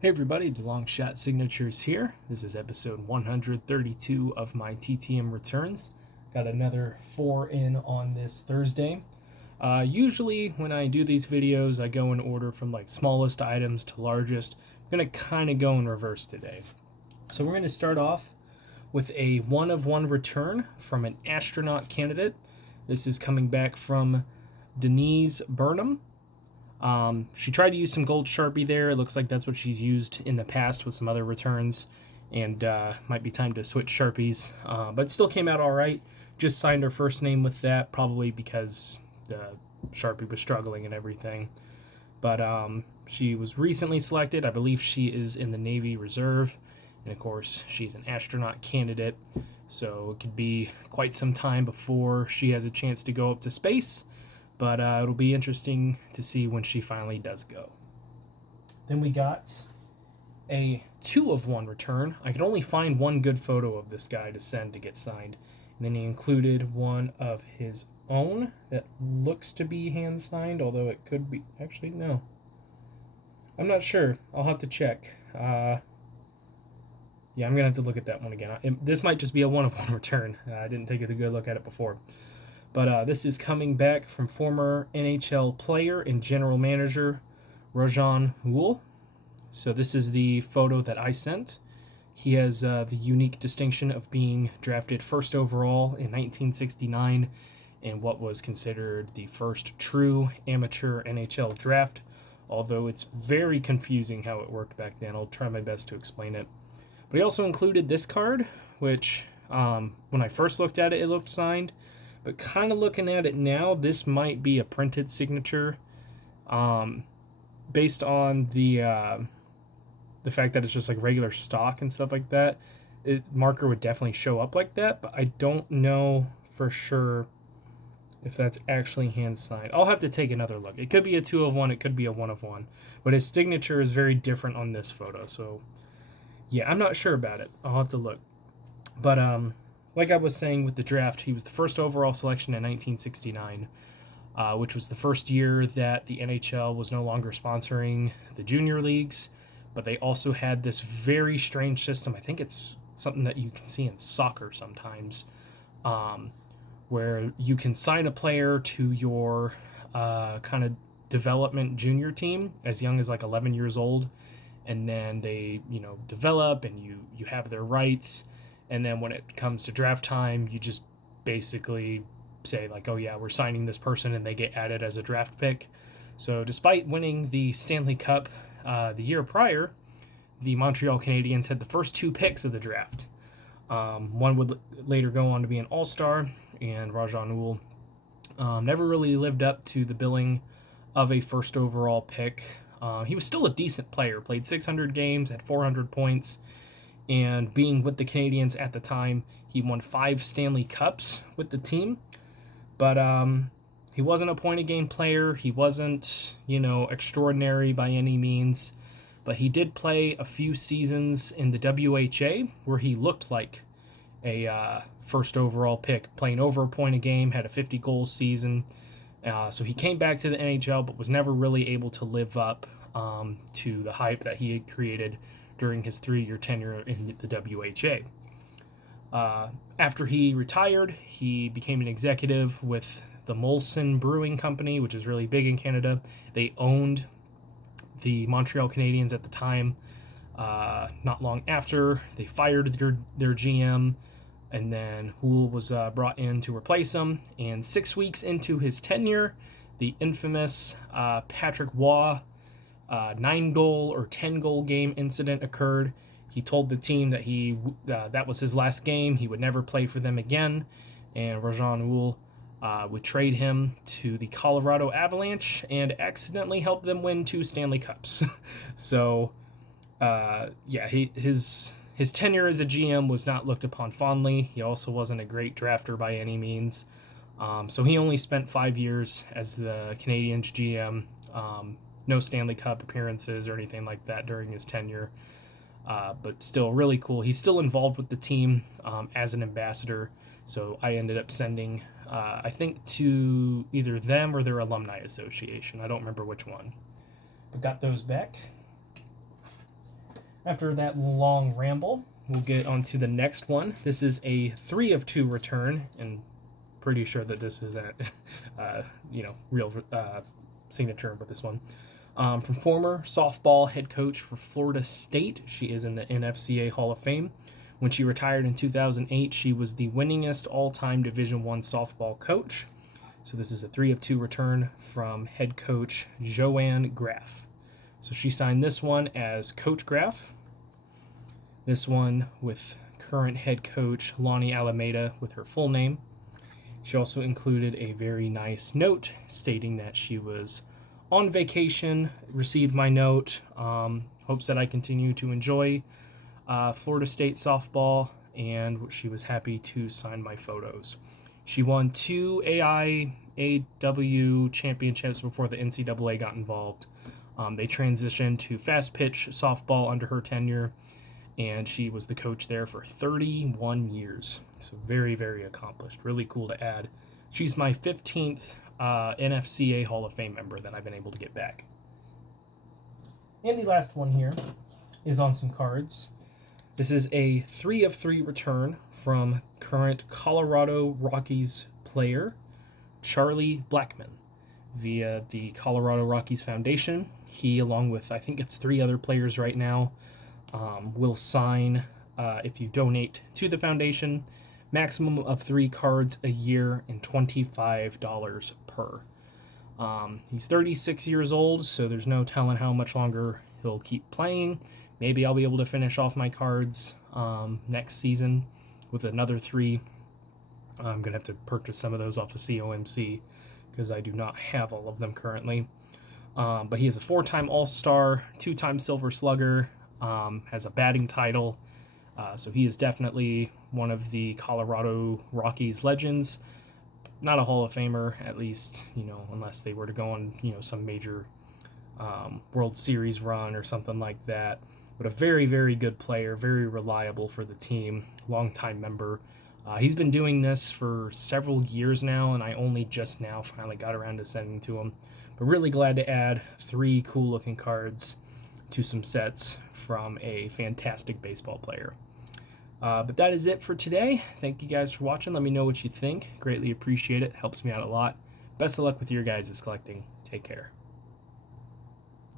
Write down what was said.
Hey everybody, DeLong Shot Signatures here. This is episode 132 of my TTM returns. Got another 4 in on this Thursday. Usually when I do these videos, I go in order from like smallest items to largest. I'm going to kind of go in reverse today. So we're going to start off with a 1 of 1 return from an astronaut candidate. This is coming back from Denise Burnham. She tried to use some gold Sharpie there. It looks like that's what she's used in the past with some other returns, and might be time to switch Sharpies. But still came out all right. Just signed her first name with that, probably because the Sharpie was struggling and everything. But she was recently selected. I believe she is in the Navy Reserve, and of course she's an astronaut candidate. So it could be quite some time before she has a chance to go up to space. But it'll be interesting to see when she finally does go. Then we got a 2 of 1 return. I could only find one good photo of this guy to send to get signed. And then he included one of his own that looks to be hand signed, although it could be. Actually, no. I'm not sure. I'll have to check. Yeah, I'm going to have to look at that one again. This might just be a 1 of 1 return. I didn't take a good look at it before. But this is coming back from former NHL player and general manager Rajan Hool. So this is the photo that I sent. He has the unique distinction of being drafted first overall in 1969 in what was considered the first true amateur NHL draft, although it's very confusing how it worked back then. I'll try my best to explain it. But he also included this card, which when I first looked at it, it looked signed. But kind of looking at it now, this might be a printed signature, based on the fact that it's just like regular stock and stuff like that. Marker would definitely show up like that, but I don't know for sure if that's actually hand signed. I'll have to take another look. It could be a 2 of 1, it could be a 1 of 1, but his signature is very different on this photo. So yeah, I'm not sure about it. I'll have to look. But like I was saying with the draft, he was the first overall selection in 1969, which was the first year that the NHL was no longer sponsoring the junior leagues, but they also had this very strange system. I think it's something that you can see in soccer sometimes, where you can sign a player to your kind of development junior team as young as like 11 years old, and then they develop and you have their rights. And then when it comes to draft time, you just basically say like, oh yeah, we're signing this person, and they get added as a draft pick. So despite winning the Stanley Cup the year prior, the Montreal Canadiens had the first 2 picks of the draft. One would later go on to be an all-star, and Rajan Hool never really lived up to the billing of a first overall pick. He was still a decent player, played 600 games, had 400 points, and being with the Canadiens at the time, he won 5 Stanley Cups with the team. But he wasn't a point-a-game player. He wasn't, extraordinary by any means. But he did play a few seasons in the WHA where he looked like a first overall pick, playing over a point a game, had a 50-goal season. So he came back to the NHL, but was never really able to live up to the hype that he had created during his 3-year tenure in the WHA. After he retired, he became an executive with the Molson Brewing Company, which is really big in Canada. They owned the Montreal Canadiens at the time. Not long after, they fired their GM, and then Hool was brought in to replace him. And 6 weeks into his tenure, the infamous Patrick Waugh 9-goal or 10-goal game incident occurred. He told the team that that was his last game. He would never play for them again, and Rajan Hool would trade him to the Colorado Avalanche and accidentally help them win 2 Stanley Cups. So, his tenure as a GM was not looked upon fondly. He also wasn't a great drafter by any means. So he only spent 5 years as the Canadiens GM. No Stanley Cup appearances or anything like that during his tenure. But still really cool. He's still involved with the team as an ambassador. So I ended up sending, I think, to either them or their alumni association. I don't remember which one. But got those back. After that long ramble, we'll get on to the next one. This is a 3 of 2 return, and pretty sure that this is a real signature with this one. From former softball head coach for Florida State. She is in the NFCA Hall of Fame. When she retired in 2008, she was the winningest all-time Division I softball coach. So this is a 3 of 2 return from head coach Joanne Graff. So she signed this one as Coach Graff. This one with current head coach Lonnie Alameda with her full name. She also included a very nice note stating that she was on vacation, received my note, hopes that I continue to enjoy Florida State softball, and she was happy to sign my photos. She won 2 AIAW championships before the NCAA got involved. They transitioned to fast pitch softball under her tenure, and she was the coach there for 31 years. So very, very accomplished. Really cool to add. She's my 15th NFCA Hall of Fame member that I've been able to get back. And the last one here is on some cards. This is a 3 of 3 return from current Colorado Rockies player Charlie Blackmon via the Colorado Rockies Foundation. He, along with I think it's 3 other players right now, will sign, if you donate to the foundation, maximum of 3 cards a year and $25 per. He's 36 years old, so there's no telling how much longer he'll keep playing. Maybe I'll be able to finish off my cards next season with another 3. I'm going to have to purchase some of those off of COMC because I do not have all of them currently. But he is a 4-time All-Star, 2-time Silver Slugger, has a batting title. So he is definitely one of the Colorado Rockies legends. Not a Hall of Famer, at least, unless they were to go on, some major World Series run or something like that. But a very, very good player, very reliable for the team, longtime member. He's been doing this for several years now, and I only just now finally got around to sending to him. But really glad to add 3 cool-looking cards to some sets from a fantastic baseball player. But that is it for today. Thank you guys for watching. Let me know what you think. Greatly appreciate it. Helps me out a lot. Best of luck with your guys' collecting. Take care.